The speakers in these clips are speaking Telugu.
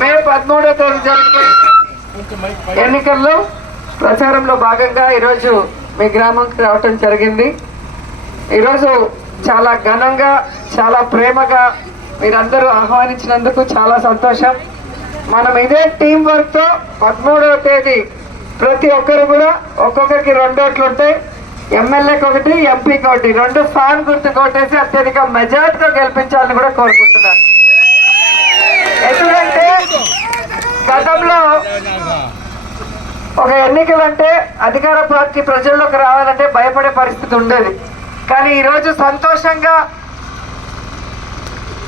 మే 13వ తేదీ జరిగే ఎన్నికల్లో ప్రచారంలో భాగంగా ఈరోజు మీ గ్రామంకి రావటం జరిగింది. ఈరోజు చాలా ఘనంగా చాలా ప్రేమగా మీరందరూ ఆహ్వానించినందుకు చాలా సంతోషం. మనం ఇదే టీం వర్క్తో 13వ తేదీ ప్రతి ఒక్కరు కూడా ఒక్కొక్కరికి 2 ఓట్లు ఉంటాయి. ఎమ్మెల్యేకి 1, ఎంపీకి 1, 2 ఫ్యాన్ గుర్తు కొట్టేసి అత్యధిక మెజార్టీతో గెలిపించాలని కూడా కోరుకుంటున్నాను. ఎందుకంటే గతంలో ఒక ఎన్నికలంటే అధికార పార్టీ ప్రజల్లోకి రావాలంటే భయపడే పరిస్థితి ఉండేది. కానీ ఈరోజు సంతోషంగా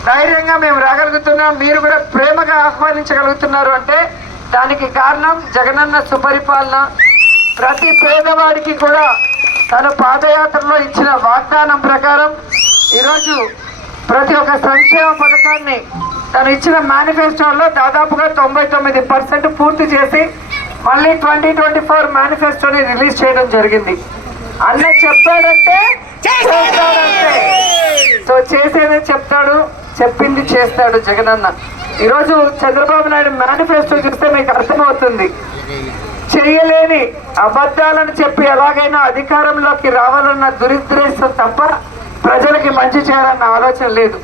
ధైర్యంగా మేము రాగలుగుతున్నాం, మీరు కూడా ప్రేమగా ఆహ్వానించగలుగుతున్నారు అంటే దానికి కారణం జగనన్న సుపరిపాలన. ప్రతి పేదవాడికి కూడా తను పాదయాత్రలో ఇచ్చిన వాగ్దానం ప్రకారం ఈరోజు ప్రతి ఒక్క సంక్షేమ పథకాన్ని తను ఇచ్చిన మేనిఫెస్టోలో దాదాపుగా 99% పూర్తి చేసి మళ్ళీ 2024 మేనిఫెస్టోని రిలీజ్ చేయడం జరిగింది. అన్న చెప్పాడంటే చేస్తాడంటే, సో చేసేదే చెప్తాడు, చెప్పింది చేస్తాడు జగనన్న. ఈరోజు చంద్రబాబు నాయుడు మేనిఫెస్టో చూస్తే మీకు అర్థమవుతుంది. చేయలేని అబద్ధాలను చెప్పి ఎలాగైనా అధికారంలోకి రావాలన్న దురుద్దేశం తప్ప ప్రజలకి మంచి చేయాలన్న ఆలోచన లేదు.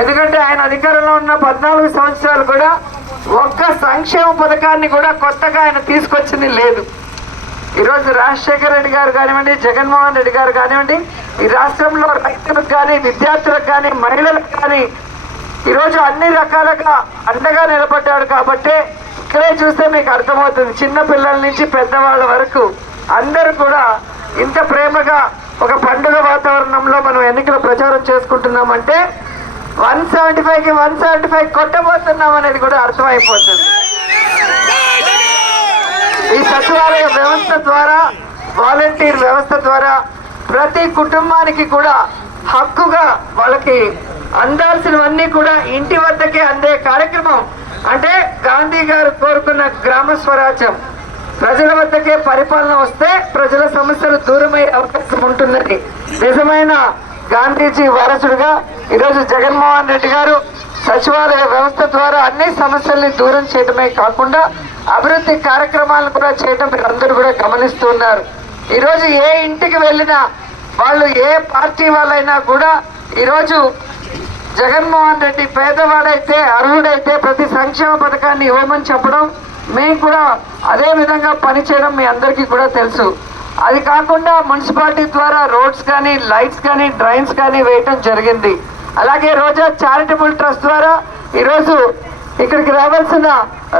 ఎందుకంటే ఆయన అధికారంలో ఉన్న 14 సంవత్సరాలు కూడా ఒక్క సంక్షేమ పథకాన్ని కూడా కొత్తగా ఆయన తీసుకొచ్చింది లేదు. ఈరోజు రాజశేఖర రెడ్డి గారు కానివ్వండి, జగన్మోహన్ రెడ్డి గారు కానివ్వండి, ఈ రాష్ట్రంలో రైతులకు కానీ, విద్యార్థులకు కానీ, మహిళలకు కానీ ఈరోజు అన్ని రకాలుగా అండగా నిలబడ్డాడు. కాబట్టి ఇక్కడే చూస్తే మీకు అర్థమవుతుంది, చిన్న పిల్లల నుంచి పెద్దవాళ్ళ వరకు అందరూ కూడా ఇంత ప్రేమగా ఒక పండుగ వాతావరణంలో మనం ఎన్నికల ప్రచారం చేసుకుంటున్నామంటే 175కి 175 కొట్టబోతున్నాం అనేది కూడా అర్థమైపోతుంది. ఈ సచివాలయ వ్యవస్థ ద్వారా, వాలంటీర్ వ్యవస్థ ద్వారా ప్రతి కుటుంబానికి కూడా హక్కుగా వాళ్ళకి అందాల్సినవన్నీ కూడా ఇంటి వద్దకే అందే కార్యక్రమం. అంటే గాంధీ గారు కోరుకున్న గ్రామ స్వరాజ్యం, ప్రజల వద్దకే పరిపాలన వస్తే ప్రజల సమస్యలు దూరమయ్యే అవకాశం ఉంటుందని నిజమైన గాంధీజీ వారసుడుగా ఈరోజు జగన్మోహన్ రెడ్డి గారు సచివాలయ వ్యవస్థ ద్వారా అన్ని సమస్యల్ని దూరం చేయడమే కాకుండా అభివృద్ధి కార్యక్రమాలను కూడా చేయడం మీరు అందరూ కూడా గమనిస్తున్నారు. ఈరోజు ఏ ఇంటికి వెళ్ళినా వాళ్ళు ఏ పార్టీ వాళ్ళైనా కూడా ఈరోజు జగన్మోహన్ రెడ్డి పేదవాడైతే, అర్హుడైతే ప్రతి సంక్షేమ పథకాన్ని ఇవ్వమని చెప్పడం, మేము కూడా అదే విధంగా పనిచేయడం మీ అందరికీ కూడా తెలుసు. అది కాకుండా మున్సిపాలిటీ ద్వారా రోడ్స్ కానీ, లైట్స్ కానీ, డ్రైన్స్ కానీ వేయటం జరిగింది. అలాగే రోజా చారిటబుల్ ట్రస్ట్ ద్వారా ఈరోజు ఇక్కడికి రావాల్సిన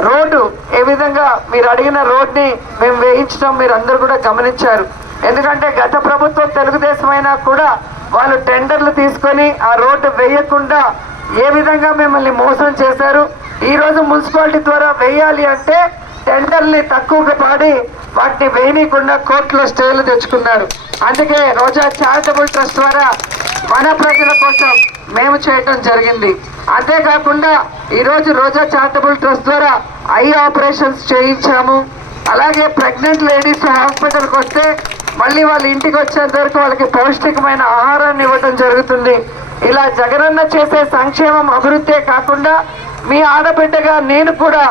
రోడ్డు ఏ విధంగా మీరు అడిగిన రోడ్ని మేము వేయించడం మీరు అందరూ కూడా గమనించారు. ఎందుకంటే గత ప్రభుత్వం తెలుగుదేశం అయినా కూడా వాళ్ళు టెండర్లు తీసుకొని ఆ రోడ్డు వేయకుండా ఏ విధంగా మిమ్మల్ని మోసం చేశారు. ఈరోజు మున్సిపాలిటీ ద్వారా వేయాలి అంటే టెండర్ని తక్కువగా పాడి వాటిని వేయనీయకుండా కోర్టులో స్టేలు తెచ్చుకున్నారు. అందుకే రోజా చారిటబుల్ ట్రస్ట్ ద్వారా మన ప్రజల కోసం మేము చేయటం జరిగింది. అంతేకాకుండా ఈరోజు రోజా చారిటబుల్ ట్రస్ట్ ద్వారా ఐ ఆపరేషన్స్ చేయించాము. అలాగే ప్రెగ్నెంట్ లేడీస్ హాస్పిటల్కి వస్తే మళ్ళీ వాళ్ళ ఇంటికి వచ్చేంత వరకు వాళ్ళకి పౌష్టికమైన ఆహారాన్ని ఇవ్వటం జరుగుతుంది. ఇలా జగనన్న చేసే సంక్షేమం అభివృద్ధే కాకుండా మీ ఆడబిడ్డగా నేను కూడా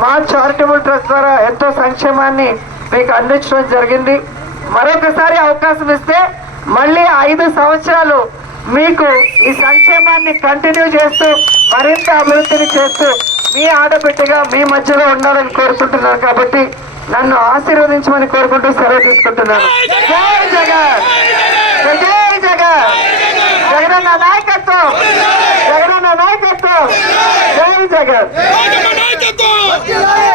మా చారిటబుల్ ట్రస్ట్ ద్వారా ఎంతో సంక్షేమాన్ని మీకు అందించడం జరిగింది. మరొకసారి అవకాశం ఇస్తే మళ్ళీ 5 సంవత్సరాలు మీకు ఈ సంక్షేమాన్ని కంటిన్యూ చేస్తూ మరింత అభివృద్ధిని చేస్తూ మీ ఆడబిడ్డగా మీ మధ్యలో ఉండాలని కోరుకుంటున్నాను. కాబట్టి నన్ను ఆశీర్వదించమని కోరుకుంటూ సెలవు తీసుకుంటున్నాను. జై జగన్, జై జగన్, జగనన్న నాయకత్వం, జగనన్న నాయకత్వం, జై జగన్.